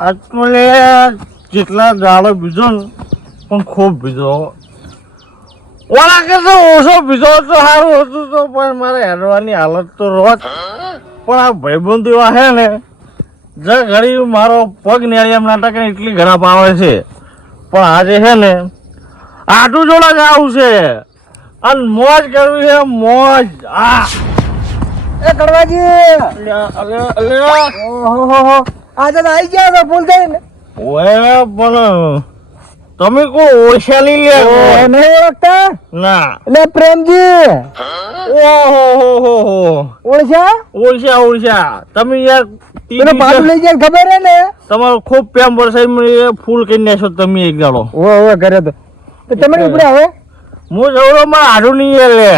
આટલે જેટલા દાડો બીજો પણ ખૂબ બીજો. ઓલા કરતા ઓછો બીજો તો સારું હતું તો પણ મારે હેરવાની હાલત તો રોજ. પણ આ ભાઈબંધ એવા છે ને જે ઘડી મારો પગ નેળિયામ નાટક એટલી ખરાબ આવે છે. પણ આજે છે ને આટું જોડા જ આવું છે. અને મોજ કરવી છે મોજ. આ. એ કરવાજી અલ્યા, અલ્યા, અલ્યા. ઓહો આજે તો આવી ગયા તો ભૂલ થઈ ને ઓય પણ તમે કો ઓશાલી લે નહીં ઓળખતા? ના. એટલે પ્રેમજી. ઓહો હો હો હો. ઓળશા ઓળશા ઓળશા તમે યાર પેલો પાછું લઈ જાય ખબર હે ને? તમારો ખૂબ પ્રેમ વરસાઈ મને ફૂલ કરી નાખશો તમે એક દાડો ઓ ઓ કરે તો. તમે ઉપડ્યા હવે? હું જવડો માં હાડું નહીં લે.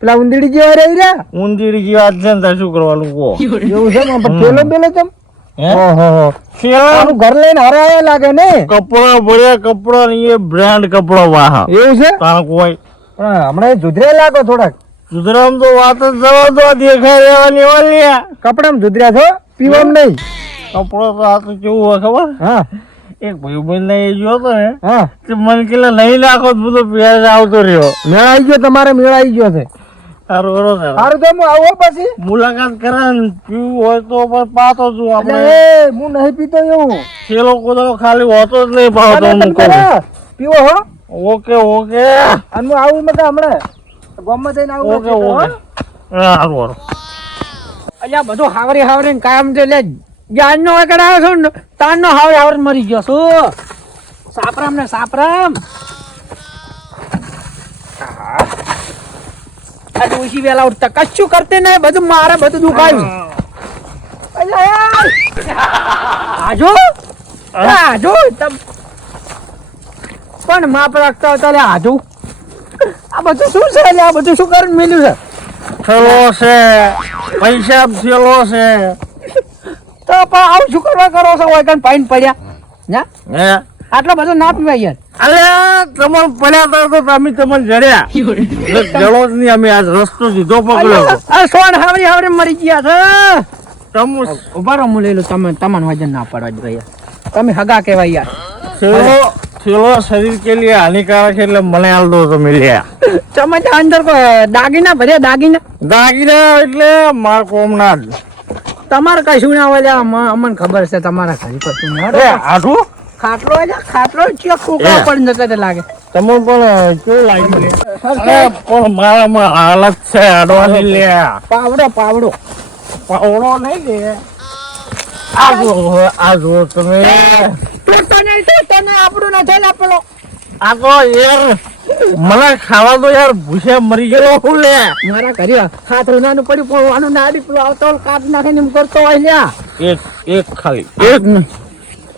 પેલા ઉંદીડી જેવા રહી રહ્યા? ઉંદીડી જેવા છે ને શું કરવાનું કહો એવું છે પણ પેલો પેલો ચમ હે? ઓહો. હો શેલા આનું ઘર લઈને હરાયા લાગે ને? કપડા ભર્યા કપડા ને એ બ્રાન્ડ કપડા વાહ. એવું છે? તારા કોઈ. પણ હમણાં જુદરે લાગો થોડાક. સુધરામ તો વાત જ જવા દો દેખાય રહેવાની વાલી કપડામાં જુદર્યા છો? પીવામાં નહીં. કપડો તો આ તો કેવું હોય ખબર? હા. એક ને એ જોયો તો ને હા. મને કે નહીં નાખો તો બધો પ્યાર આવતો રહ્યો. મેળ આવી ગયો તમારે મેળ આવી ગયો છે. સારું કરો સારું સારું તો હું આવો પછી. મુલાકાત કરે પીવું હોય તો પણ પાતો છું આપણે. એ હું નહીં પીતો એવું. છેલ્લો કૂદડો ખાલી હોતો જ નહીં હું તારા પીવો હો. Okay okay. અને હું આવું મતલબ હમણાં. ગામમાં જઈને આવું ઓકે ઓકે. સારું સારું અલ્યા બધું હાવરી હાવરી ને કાયમ છે એટલે જાન નો વગર આવ્યો છું હાવરી હાવરી મરી ગયો છું. સાપરામ ને સાપરામ. આ ડોશી વેલા ઉઠતા. કશું કરતી નહીં બધું મારે બધું દુખાયું આજો આજો. પણ માપ રાખતા હતા લે આજો આ બધું શું છે આ બધું શું કરીને મેલ્યું છે? થેલો છે પૈસા થેલો છે. તો પણ આવું શું કરવા કરો છો? હોય કણ પાઈન પડ્યા. ના હે? આટલો બધો ના પીવાય યાર. અલ્યા તમને પડ્યા તા તો તમે તમને જડ્યા. જડો જ નહીં અમે આજ રસ્તો સીધો પકડ્યો. આ સોન હાવરી હાવરી મરી ગયા છે. તમે ઊભા રહો હું લઈ લઉં. તમે તમને વજન ના પડવા જ તમે હગા કહેવાય યાર. શરીર કે લીએ હાનિકારક એટલે મને હાલ દો તમે લ્યા. તમે તો અંદર દાગીના ભર્યા દાગીના? દાગીના એટલે માર કોમ ના તમારે કશું ના હોય અમને ખબર છે તમારા ઘરે કશું ના આઠું ખાટલો છે ખાટલો ચિયો કૂકડો એ. પડી જતો લાગે. તમે પણ કેવું લાગ્યું? અરે પણ મારામાં હાલત છે અડવાની લે. પાવડો પાવડો. પાવડો નહીં લે. આ જો આ જો તમે. તૂટતો નહીં તૂટતો નહીં આપણું નથી થયેલા આ તો યાર મને ખાવા તો યાર ભૂસે મરી ગયેલો હું લે. મારા કર્યા ખાતરું નાનું પડ્યું પણ આનું નાડી પેલો આવતો કાપ નાખીને એમ કરતો હોય લ્યા. એક એક ખાલી એક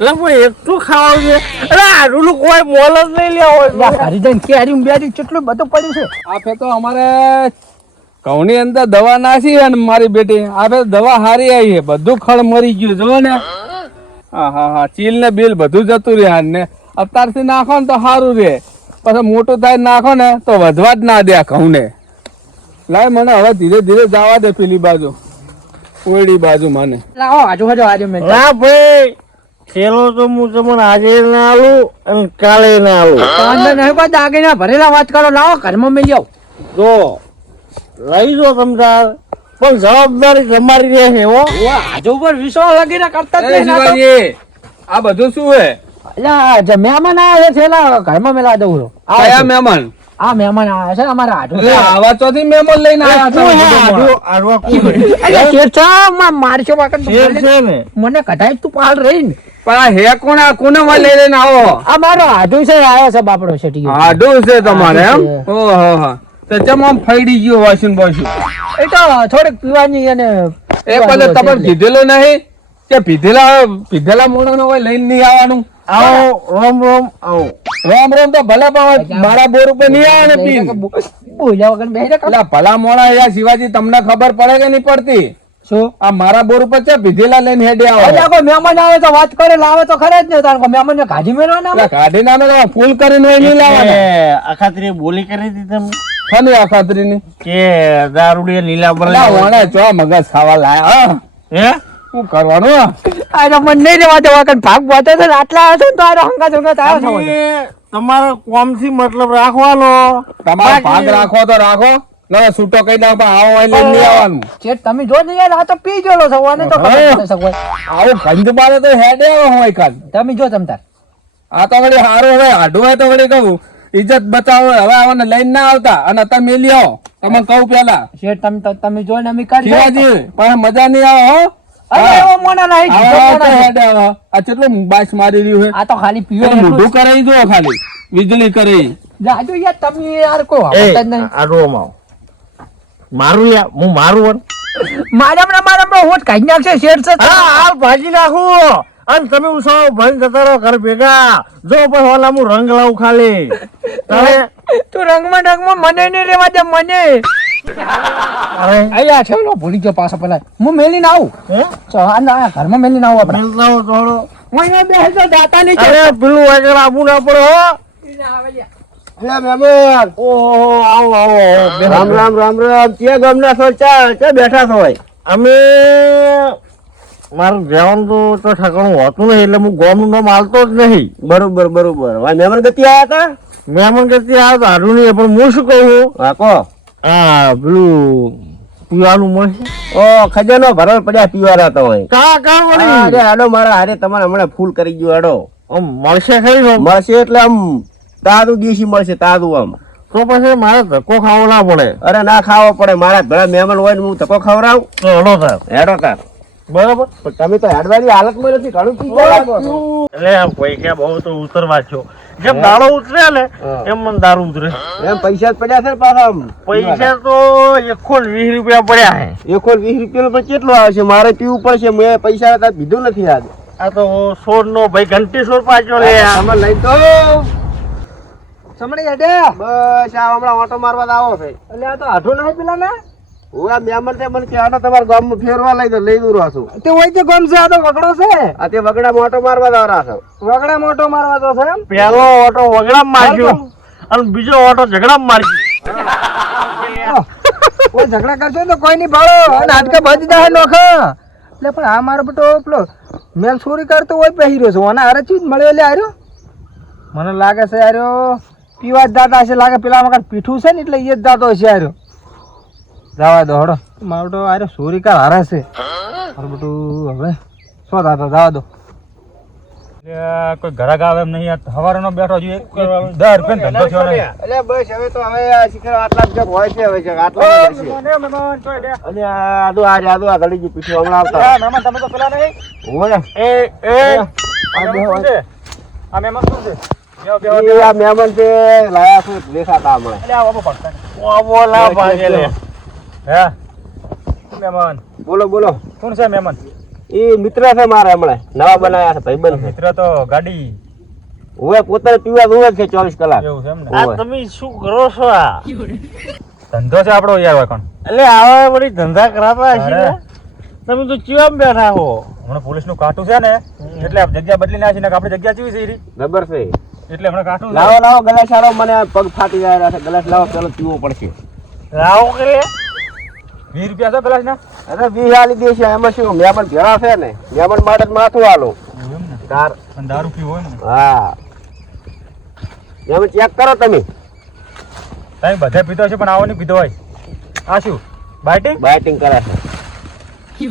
એટલે પણ એક છે અરે આડું કોઈ મોલ જ નહીં લેવો લ્યા, ઘરે જઈને બેરી કેટલું બધું પડ્યું છે? આ તો અમારે ઘઉંની અંદર દવા નાખી છે મારી બેટી. આ દવા હારી આવી છે. બધું ખળ મરી ગયું. જો ને. હા હા હા. ચીલ ને બિલ બધું જતું રહે ને. અત્યારથી નાખો ને તો સારું રે પછી મોટું થાય નાખો ને તો વધવા જ ના દે આ ને લાય મને હવે ધીરે ધીરે જવા દે પેલી બાજુ. ઓયડી બાજુ મને. લાવો આજુ હજો આજે મેં. ભાઈ. ખેલો તો હું તમને આજે ના આલું અને કાલે ના આલું. નહીં કોઈ દાગીના ભરેલા વાત કરો લાવો ઘરમાં મેં જાઓ જો લઈ જો સમજાર પણ જવાબદારી તમારી રહે હો. આજુ ઉપર વિશ્વાસ લગીને કરતા જ નહીં ના તો. આ બધું શું હે? અલ્યા, જે મહેમાન આવે છે ઘરમાં મેલા દઉં છું. આવે મહેમાન? આ મહેમાન આવ્યા છે અમારા આઢું એટલે આવા ચોથી મહેમાન લઈને આવ્યા છે ને. મને કઢાઈ તું પાલ રહી ને પણ આ હે કોણ? આ કોને માં લઈ લઈને આવો? આ મારો આઢું છે આવ્યો છે બાપડો શેઠી આડું છે તમારે એમ? ઓહો હો તો ચમ આમ ફઈડી ગયો વાસણ બાસણ એ તો થોડીક પીવાની અને એ પેલે તમે પીધેલું નહીં? કે પીધેલા પીધેલા મોણો હોય લઈને નહીં આવવાનું? આવો રોમ રોમ આવો. રોમ રોમ તો ભલે પણ મારા બોર ઉપર નહીં આવે ને પી બોલ્યા વગર બેહી રહે ભલા મોણા યાર શિવાજી તમને ખબર પડે કે નહીં પડતી? શું? આ મારા બોર ઉપર છે પીધેલા લઈને હેડે અલ્યા, આવે કોઈ મહેમાન આવે તો વાત કરે લાવે તો ખરે જ ને તાર મહેમાન ને કાઢી મેળવાના એટલે કાઢી ના તો ફૂલ કરીને હોય નહીં લાવવાના. એટલે અખાત્રીએ બોલી કરી હતી તમે? ખની અખાત્રી ની કે દારૂડી લીલા બળે વણે ચો મગજ ખાવા લાયા હા. હે? શું કરવાનું આ? આ મને નહીં લેવા દેવા કે ભાગ બોતે છે આટલા હશે ને તો આ હંગા જંગા થાય છે તમે કોમથી મતલબ રાખવાનો તમારો ભાગ રાખો તો રાખો. ના છૂટો કઈ પણ આવો લઈને નહીં આવવાનું. જે તમે જો ને યાર આ તો પી ગયેલો છો અને તો ખબર સગવડ આવું ગંધ મારે તો હેડે આવે હોય કાલ તમે જો તમ આ તો વળી હારું હવે આઢું હોય તો વળી કહું. ઇજ્જત બચાવો હવે આવાને લઈને ના આવતા. અને તમે મેલી આવો તમે કહું પેલા. શેઠ તમે તમે જો ને અમે કાઢી પણ મજા નહીં આવો હો. અરે એવો મોના. આ કેટલું બાસ મારી રહ્યું છે? આ તો ખાલી પીવે મોઢું કરાવી દો ખાલી વીજળી કરી. જાજો યાર તમે યાર કોઈ એ નહીં. આ રોમાં મારું યા હું મારું વન મારા હોટ હોઠ કાઢી નાખશે શેઠ છે આ ભાજી નાખું. અને તમે ઉસાવો ભણી જતા રહો ઘર ભેગા. જો પણ હોલા હું રંગ લાવું ખાલી. તમે? તું રંગમાં રંગમાં મને નહીં રહેવા દે મને. અરે અయ్యా છે ને ભૂલી ગયો પાછો પેલા. હું મેલીને આવું. હે? ચો આ ના ઘરમાં મેલીને આવું આપણે. મેલતા હો થોડો. હું અહીંયા બેસજો દાતા નહીં અરે પેલું આગળ આબુ ના પડો આવો આવો રામ રામ રામ રામ ક્યાં ગામના છો ચા બેઠા છો અમે મારું જવાનું તો તો ઠેકાણું હોતું નહીં એટલે હું ગોમનું નામ હાલતો જ નહીં. બરોબર બરોબર. મહેમાન ગતિ આવ્યા હતા મહેમાન ગતિ આ તો હારું નહીં પણ હું શું કહું? હા કો આ પેલું પીવાનું મળશે. ઓ ખજાનો ભરણ પડ્યા પીવાના તો હોય. કા કા અરે આડો હાડો મારા હારે તમારે હમણાં ફૂલ કરી ગયો હાડો આમ મળશે ખરી મળશે એટલે આમ તાજું દેશી મળશે તાજું આમ. તો પછી મારે ધક્કો ખાવો ના પડે. અરે ના ખાવો પડે મારા ઘણા મહેમાન હોય ને હું ધક્કો ખવડાવું. તો હલો સાહેબ હેડો તાર. બરાબર? પણ તમે તો હેડવાની હાલતમાં નથી ઘણું પી. એટલે આમ પૈસા બહુ તો ઉતરવા છો. જેમ દાડો ઉતરે ને એમ મને દારૂ ઉતરે. એમ પૈસા પડ્યા છે પાછા પૈસા તો એકસો વીસ રૂપિયા પડ્યા છે એકો વીસ રૂપિયા કેટલો આવે છે? મારે પીવું પડશે મેં પૈસા હતા પીધું નથી આજે. આ તો સોર નો ભાઈ ઘંટી સોળ પાછો લે. આમાં તમે લઈ તો સમડી હેડે. બસ આ હમણાં ઓટો મારવા આવો છે. એટલે આ તો આઠો નહીં પેલા ના હું આ મહેમાન મને કે આનો તમારા ગામમાં ફેરવા લઈ દો લઈ દઉં છું. તે હોય તે ગમ છે આ તો વગડો છે. આ તે વગડામાં ઓટો મારવા જ આવરા છો. વગડા મોટો મારવા તો છે એમ. પેલો ઓટો વગડા મારજો અને બીજો ઓટો ઝઘડા મારજો કોઈ ઝઘડા કરશો તો કોઈ નહીં ભાળો. અને હાડકા બધી દા નોખ. એટલે પણ આ મારો બટો પેલો મેલ છોરી કરતો હોય પહેરી રહ્યો છે. અને હારે ચીજ મળ્યો એટલે આર્યો મને લાગે છે આર્યો પીવા જ દાતા હશે લાગે પેલા મકાન પીઠું છે ને એટલે એ જ દાતો હશે આર્યો જવા દો હડો. મારો તો આરે ચોરી કર હારે છે. મારું બેટું હવે શું દાતા જવા દો. કોઈ ઘરાક આવે એમ નહીં હવારનો બેઠો જોઈએ. દસ રૂપિયા ધંધો થયો નહીં. એટલે બસ હવે તો હવે આ શિખર આટલા જ હોય છે હવે આટલા જ હશે. અને આ આદુ આ આદુ આ ગળી ગયું પીછું હમણાં આવતા તમે તો પેલા નહીં. ઓય એ એ આ બે હોય. આ મહેમાન શું છે? મહેમાન છે લાયા છું દેખાતા હમણાં એટલે આ હે? મહેમાન? બોલો બોલો. કોણ છે મહેમાન? એ મિત્ર છે મારા હમણાં. નવા બનાવ્યા છે ભાઈબંધ મિત્ર તો ગાડી. હવે પોતાને પીવા હોય છે ચોવીસ કલાક. એવું છે એમ ને? આ તમે શું કરો છો આ? ધંધો છે આપણો યાર હોય કોણ? એટલે આવા વળી ધંધા કરાતા હશે તમે તો ચીવામ બેઠા હો. હમણાં પોલીસનું કાટું છે ને એટલે જગ્યા બદલી નાખી ને આપડી જગ્યા ચીવી છે ગબર છે. એટલે હમણાં કાઠું લાવો લાવો ગલાસ મને પગ ફાટી જાય છે. ગલાસ લાવો પેલો પીવો પડશે. લાવો કે વીસ રૂપિયા છે પેલા અરે વીસ આલી દે છે એમાં શું? મહેમાન ભેળા છે ને. મહેમાન માટે માથું તાર. દારૂ પીવો હોય ને? હા. એમ ચેક કરો તમે. તમે બધા પીતો છે પણ આવો નહીં પીતો હોય. આ શું? બાઇટિંગ? બાઇટિંગ કરાશે છે.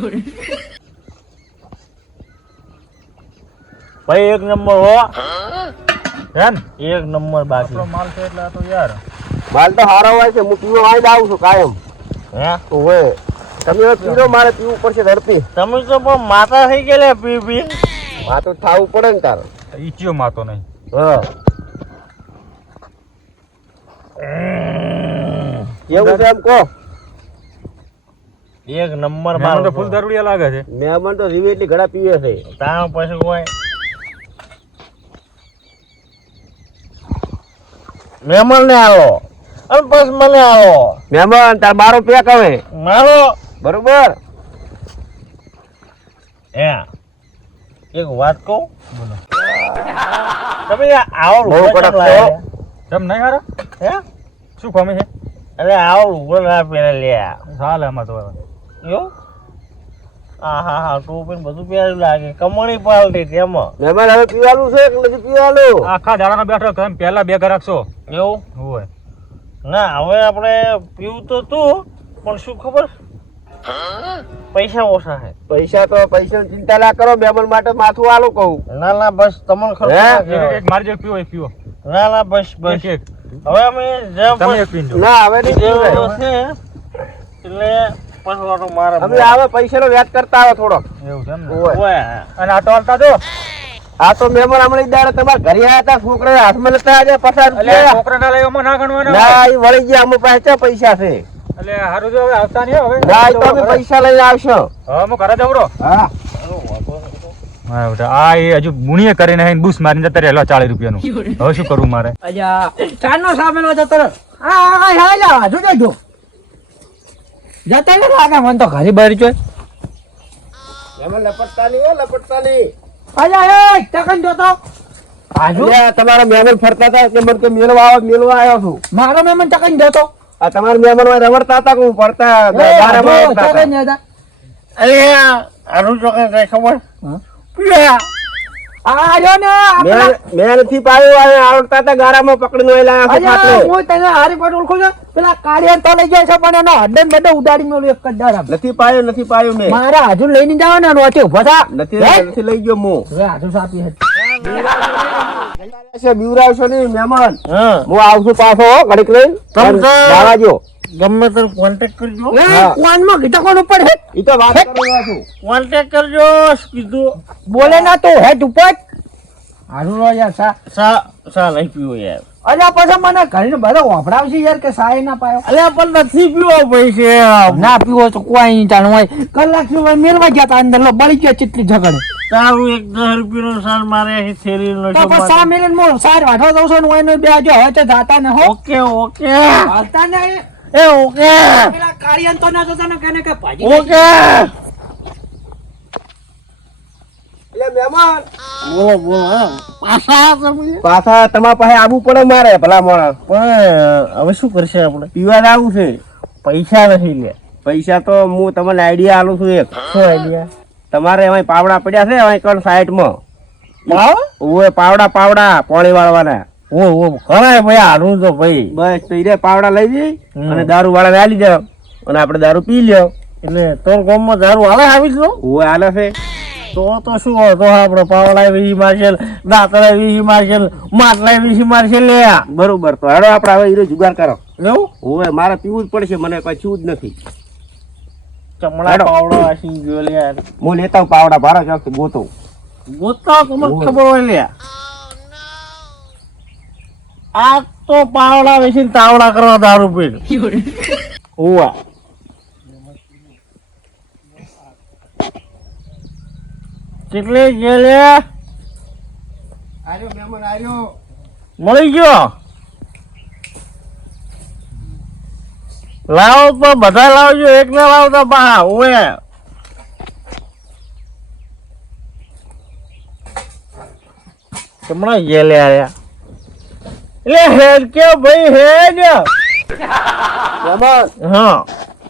ભાઈ એક નંબર હો. હે ને એક નંબર બાકી. માલ છે એટલે તો યાર. માલ તો સારો હોય છે હું પીવો વાળી આવું છું કાયમ. હે? ઓવે તમે હવે પીરો મારે પીવું પડશે ધરતી. તમે તો પણ માતા થઈ ગયેલા પી પી. માથું થાવું પડે ને તાર. ઈચ્યો માતો નહીં? હા. કેવું છે એમ કહો. એક નંબર મહેમાન તો મારો ફૂલ દારૂડિયા લાગે છે. મહેમાન તો રીવે એટલી ઘડા પીવે છે. તાણ પછી કોઈ. મહેમાન ને આલો. અને પછી મને આવો. મહેમાન તાર મારો પેક હવે. મારો? બરોબર? હે. એક વાત કહું? બોલો. તમે આવો બહુ કડક છો. તમ નહીં હારા? હે? શું કમે છે? અરે આવો ઊભો ના પેલા લે. ચાલે આમાં તો યો? આ હા હા ટોપી બધું પહેર્યું લાગે. કમણી પાલટી તેમાં મહેમાન હવે પીવાનું છે કે નથી પીવાનું? આખા દાડાનો બેઠો તમે પહેલા બે ગ્રાહક છો. એવું? હોય. ના હવે આપણે પીવું તો તું પણ શું ખબર? પૈસા ઓછા છે. પૈસા તો પૈસા ચિંતા ના કરો બેબલ માટે માથું આલો કહું. ના ના બસ તમને ખબર હે? મારી જોડે પીવો એ પીવો. ના ના બસ બસ. હવે અમે તમે એક ના હવે. છે એટલે પસવાનો મારે અમે આવે પૈસાનો વ્યાજ કરતા આવે થોડો. એવું છે ને? ઓય. અને આટો હાલતા જો. આ તો મહેમાન હમણાં દાડે તમારા ઘરે આયા હતા છોકરા હાથમાં લેતા આજે પચાસ રૂપિયા છોકરા ના લઈ ના ગણવાના ના એ વળી ગયા અમુક પાસે પૈસા છે. એટલે હારું જો હવે આવતા નહીં હવે. ના તો અમે પૈસા લઈને આવશો. હા હું ઘરે જવરો. હા. હા આ એ હજુ મુણીએ કરીને બૂસ મારીને જતા રહેલો ચાલીસ રૂપિયાનું. હવે શું કરવું મારે? અજા સામેલો જતો રહ્યો. હા લા જોજો. જો જતો ને લાગે મને તો ઘરે બહાર જોઈ. એમાં લપટતા નહીં લપટતા નહીં. તમારા મેમન ફરતા હતા કે મને કે મેળવા આવો મેળવા આવ્યો છું. મારો મેમન ટકન જતો આ તમારા મેમનમાં રવડતા હતા કે હું પડતા. અરે આનું ચોકન કઈ ખબર? પીયા. ને આપણા- થી પાયો આ આવડતા હતા ગારામાં પકડીને ઓય લાયા છે ખાટલે. હું તને હારી પર ઓળખું છું? પેલા કાળિયા તો લઈ જાય છે પણ એનો હડે બધે ઉડાડી મેલો એક કડારા. નથી પાયો નથી પાયો મે. મારા હજુ લઈને જવાના ને છે ઊભા થા નથી? નથી લઈ ગયો હું હવે હજુ સાપી હતી બીવરાવશો ને મહેમાન. હું. આવશું પાછો ઘડીક લઈને. તમ જવા દ્યો. ગમે તે કોન્ટેક્ટ કરજો. કોનમાં ગીતા કોણ ઉપર હે? ઈ તો વાત કરવા છું. કોન્ટેક્ટ કરજો કીધું? બોલે ના તો હેડ ઉપર. હારું રો યાર સા સા સા લઈ પીવો યાર. અલ્યા પછી મને ઘરે બધા વાપરાવશે યાર કે સાય ના પાયો? અલ્યા પણ નથી પીવો પૈસે ના પીવો તો કોઈ નહીં ચાલુ હોય. કલાક સુધી મેળવા ગયા તા અંદર લો બળી ગયા ચેટલી ઝઘડે. તારું એક દસ રૂપિયાનો સાર મારે અહીં થેલી નો તો પછી સા મિલિયન મો સાર વાઢો દઉં છું ને હોય ને બે જો હવે તો જાતા ને હો. Okay okay. હાલતા ને એ ઓકે પેલા કાળિયન તો ના જતા ને કેને કે ભાજી ઓકે એટલે મહેમાન. બોલો બોલો પાછા પાછા? તમારા પાસે આવવું પડે મારે ભલા માણસ. પણ હવે શું કરશે આપણે? પીવા આવું છે. પૈસા નથી લે પૈસા તો હું તમને આઈડિયા આલું છું એક. શું આઈડિયા તમારે એમાં પાવડા પડ્યા છે એમાં કણ સાઈડમાં. પાવડા પાવડા પાણી વાળવાના. ઓ ઓ ખરાય ભાઈ હારું તો ભાઈ. બસ તો ઈ પાવડા લઈ જઈ અને દારૂ વાળા આલી જાવ અને આપણે દારૂ પી લ્યો. એટલે તોર ગામમાં દારૂ હાલે આવી જ લો હાલે છે. તો તો શું હોય? આપણે પાવડા વીસી મારશેલ દાંતરા વીસી મારશેલ માટલા વીસી મારશેલ લે બરોબર તો હેડો આપણે હવે હીરો જુગાર કરો. એવું? ઓએ મારે પીવું જ પડશે મને પાછું જ નથી. ચમડા. પાવડો આસી ગયો લે હું લેતા પાવડા ભારો ચાલશે ગોતો. ગોતા તમને ખબર હોય લે આ તો પાવડા વેચીને તાવડા કરવા દારૂ પી હોવા કેટલી જેલે આર્યો મહેમાન આર્યો. મળી ગયો? લાવો તો બધા લાવજો એક ને લાવતા બા ઓએ હમણાં જેલે આયા એટલે હેડ કે ભાઈ હેડ. હા.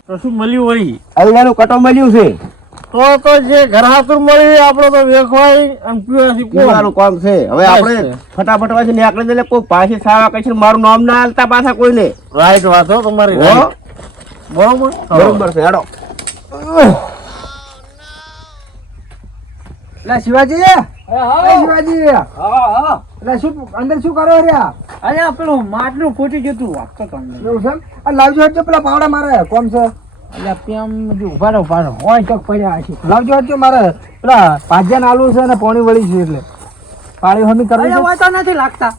તો શું મળ્યું વળી? અલ્લાનું કટો મળ્યું છે. તો તો જે ઘરાતુર મળી આપણો તો વેખવાય અને પીવાથી પીવાનું કામ છે. હવે આપણે ફટાફટ વાંચી નીકળી દે કોઈ પાછી સાવા કઈ મારું નામ ના હાલતા પાછા કોઈને. રાઈટ વાત હો તમારી. બરોબર? બરોબર છે. હેડો. શિવાજી શિવાજી. એટલે શું અંદર શું કરો રહ્યા? અરે પેલું માટલું ફૂટી ગયું તું વાગતો તો એવું છે લાવજો પેલા પાવડા મારે. કોમ છે? એટલે પેમ ઊભા રહો ઊભા રહો. હોય ચોક પડ્યા હશે. લાવજો હટજો મારે. પેલા ભાજ્યા આલુ છે ને પાણી વળી છે એટલે. પાણી હમી કરવી છે. તો નથી લાગતા.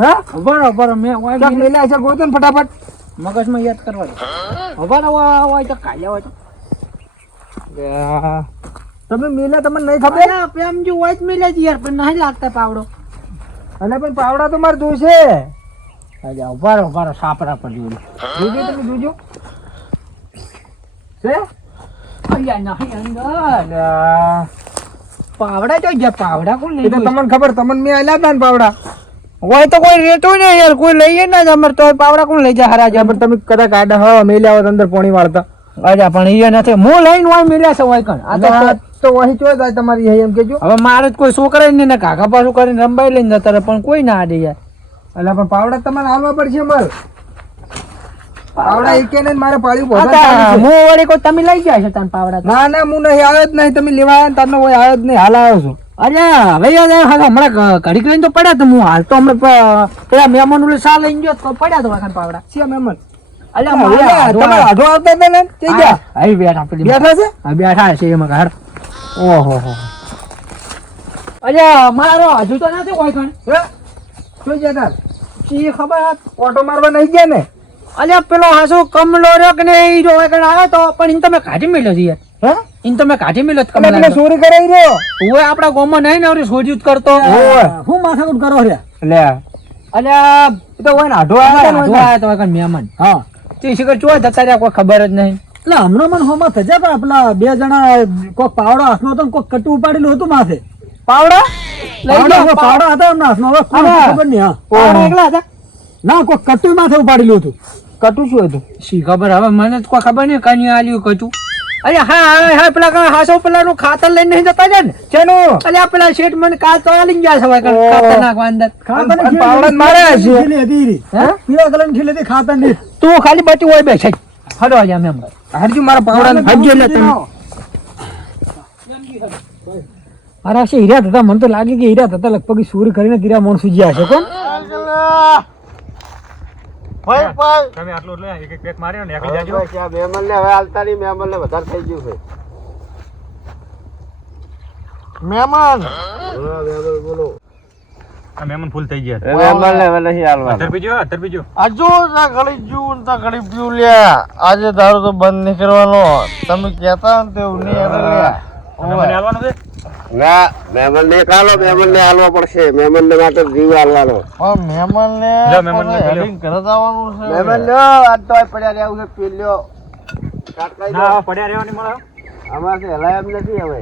હા? બરો બરો મેં ચોક મેલ્યા છે ગોતો ને ફટાફટ. મગજમાં યાદ કરવા ઊભા રહો હોય તો કાઢ્યા હોય તો. તમે મેલા તમને નહીં ખબર? પ્રેમ જો હોય જ મેલ્યા છે યાર પણ નહીં લાગતા પાવડો. અને પણ પાવડા તો મારે જોશે અચ્છા ઉભારો ઉભારો સાપરા પર જોજો જોજો તમે જોજો. છે? અહીંયા નહીં અંદર. પાવડા જો ગયા પાવડા કોણ લઈ તમને ખબર તમને મેં આલ્યા હતા ને પાવડા. હોય તો કોઈ રેતું નહીં યાર કોઈ લઈએ ના જ અમાર તો. પાવડા કોણ લઈ જાય? હરા જાય પણ તમે કદાચ આડા હો મેલ્યા હોત અંદર પોણી વાળતા. અજા પણ નથી. હું લઈને હોય મિલ્યા છે હોય કણ? આ તો આ તો વહી ચો જાય તમારી હે એમ કેજો હવે મારે કોઈ છોકરા ને કાકા પાછું કરીને રંબાઈ લઈને જતા રહે પણ કોઈ ના આડે યાર. એટલે પણ પાવડા તમારે હાલવા પડશે મારે પાવડા એકે ને મારે પાડ્યું હું વળી કોઈ તમે લઈ જાય છે તને પાવડા ના ના હું નહીં આવ્યો જ નહીં. તમે લેવા આવ્યા તમને કોઈ આવ્યો જ નહીં. હાલ આવ્યો છું. અરે હવે હા, હમણાં ઘડીક લઈને તો પડ્યા તો હું હાલ તો હમણાં પેલા મહેમાન ઓલે સા લઈને ગયો તો પડ્યા તો પાવડા? છે મહેમાન. અલ્યા તમારે આવતા હતા ને? ગયા? અહીં બેઠા છે? બેઠા છે એમાં ઓહો. અરે મારો હજુ તો નથી કોઈ કણ શું જતા શી ખબર ઓટો મારવા નહીં ગયા ને? અલ્યા પેલો હાસો કમલો રહ્યો કે ને એ જો વાંકણ આવ્યો તો પણ ઈને તમે કાઢી મેલ્યો છે હે? ઇન તમે કાઢી મેલ્યો છે તમે કમલા પેલો ચોરી કરાવી રહ્યો? ઓય આપડા ગોમાં નહીં ને આવરી સોજી જ કરતો. હું માથાકૂટ કરો રે? લે અલ્યા એ તો હોય ને હાડો આવ્યા હતા ને. આયા તો વાંકણ મહેમાન. હા. તે શિખર ચોય જતા રહ્યા કોઈ ખબર જ નહીં. એટલે હમણાં મને હોમાં થયા પણ પેલા બે જણા કોક પાવડો હાથમાં હતો કોક કટુ ઉપાડેલું હતું માથે. પાવડા? પાવડા હતા એમના હાથમાં હવે કોણ ખબર નહીં હા. પાવડા એકલા હતા? ના કોક કટુ માથે ઉપાડેલું હતું. કટુ શું હતું? શી ખબર હવે મને તો કોઈ ખબર નહીં કઈ આલ્યું કટુ. અરે હા હા હા પેલા કા હાસો પેલા નું ખાતર લઈને નહીં જતા છે ને? ચેનું? અરે પેલા શેઠ મને કાચ તો આલી ગયા છે હવે ખાતર નાખવા અંદર. ખાતર પાવડા મારે છે? પીળા કલરની ખાતરની તું ખાલી બચી હોય બેસે હડો આજે અમે હમણાં. હરજુ મારા પાવડા હરજુ એટલે તમે. અરે છે હીરા હતા મને તો લાગે કે હીરા હતા લગભગ સૂર કરીને તીરા મોણ સુજ્યા છે કોણ? ભાઈ ભાઈ. તમે આટલું એટલે એક એક પેક માર્યો ને એકલી જાજો હવે હાલતા નહીં, મહેમાનને વધારે થઈ ગયું છે. મહેમાન બોલો. આ મહેમાન ફૂલ થઈ ગયા. મહેમાનને હવે નહીં હાલવાના. અધર બીજો અધર બીજો આજુ તા ઘડી જીવું ને તા ઘડી પીવું લ્યા. આજે દારૂ તો બંધ નહીં કરવાનો. તમે કહેતા ને તેવું નહીં હાલવાનું છે? ના મહેમાનને એક હાલો મહેમાનને હાલવા પડશે. મહેમાનને માટે જીવ હાલવાનો. પણ ઘરે છે. મહેમાન લો આજ તો આ પડ્યા રહેવું છે પી લ્યો. ના પડ્યા રહેવાની મળે. અમારે હેલાય એમ નથી હવે.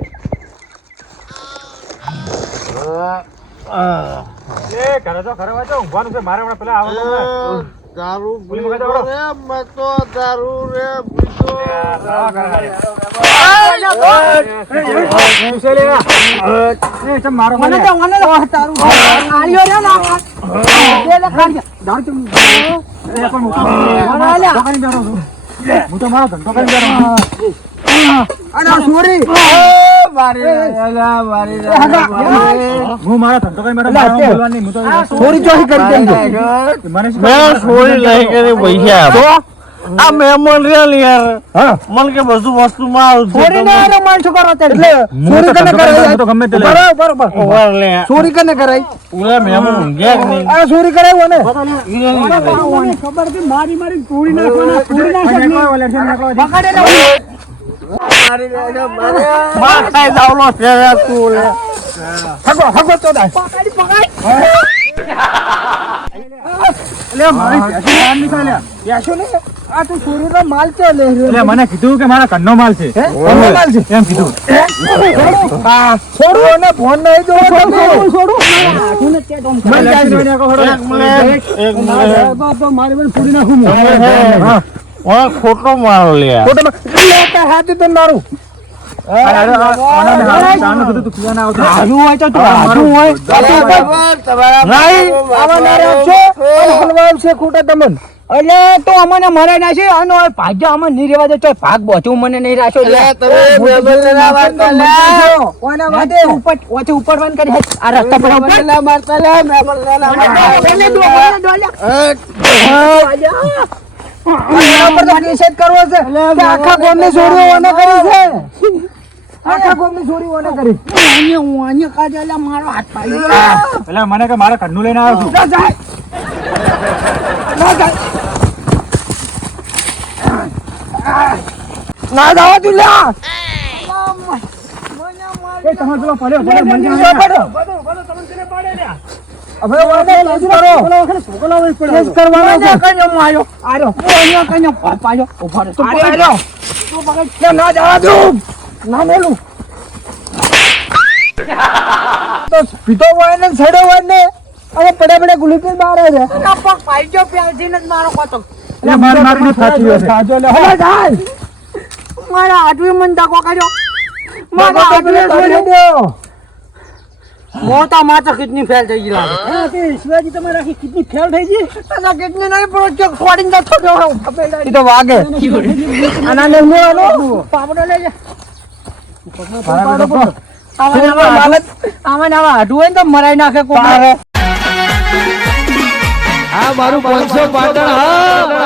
આ, એ ઘરે તો ઘરે વાંચો ઊંઘવાનું છે મારે હમણાં પેલા આવવાનું દારૂ. રે મેં દારૂ રે પીધો આ મને તો મને તો તારું આલ્યો રે ના એ લે ખાલી દારૂ તો મને આલ્યા. અરે આ ચોરી હું મારા ધંધો કઈ મેડમ બોલવાની હું તો ચોરી ચોરી કરી દેજો મેં છોડી નહીં કરી પૈસા આ મહેમાન રે યાર હા મને કે બધું વસ્તુ માં ચોરી ને આનો માણસો કરો એટલે ચોરી કને કરાય તો ગમે તે લઈ બરાબર બરાબર ચોરી કને કરાય પૂરા મહેમાન ઊંઘ્યા નહીં આ ચોરી કરાય ને ખબર કે મારી મારી ચોરી ચોરી માર ખાઈ જાવલો છે તું લે. હગો હગો તો દાય. માલ છે મને કીધું કે મારા કન્નો માલ છે. માલ છે? એમ કીધું. છોડો ને ફોન નહીં હા. ઓય ખોટો મારો લે ફોટો લેતા હાથી તો મારું તું છે અને હલવા છે ખોટા તમને અરે તો અમને મરે ના છે આનો ભાગ્ય અમને નહીં રેવા દે તો ભાગ બચું મને નહીં રાખ્યો ઓછે કરી આ રસ્તા પર મારતા પર તો નિષેધ કરવો છે કે આખા ગામની ચોરીઓ ઓને કરી છે? આખા ગામની ચોરી ઓને કરી. અહીંયા હું અહીંયા કાઢે, લે, મારો હાથ પાડી પેલા મને કે મારા કન્નુ લઈને આવ્યો છું. જાય. ના જાય. ના જાવા તું લ્યા. એ તમારે પેલો પડ્યો પડ્યો મને ના પડો. હવે ઓને કેસ કરો કરવાનો કન્યો હું આયો. આર્યો. હું કન્યો પાડ્યો. ઊભો રહે. તું આરે પકડ. ના જવા દઉં ના મેલું તો પીતો હોય ને છેડો હોય ને અને પડે પડે ગુલીપી મારે છે પગ પાડી ગયો, ને મારો કોતો. એટલે મારી મારીને થાકી ગયો છે સાજો લે હવે જાય મારા આટવી મન ધક્કો કર્યો મારા આટવી. મોટા માથા કિડની ફેલ થઈ ગઈ લાગે. શિવાજી તમારે આખી કિડની ફેલ થઈ ગઈ? તારા કિડની નહીં પણ કે ખોડીને જતો રહ્યો હું ઈ તો વાગે. આના ને હું આનો પાવડો લેજે મારા આમાં આમાં હાડું હોય ને તો મરાઈ નાખે કોઈ આ મારું પાંચસો પાટણ હા.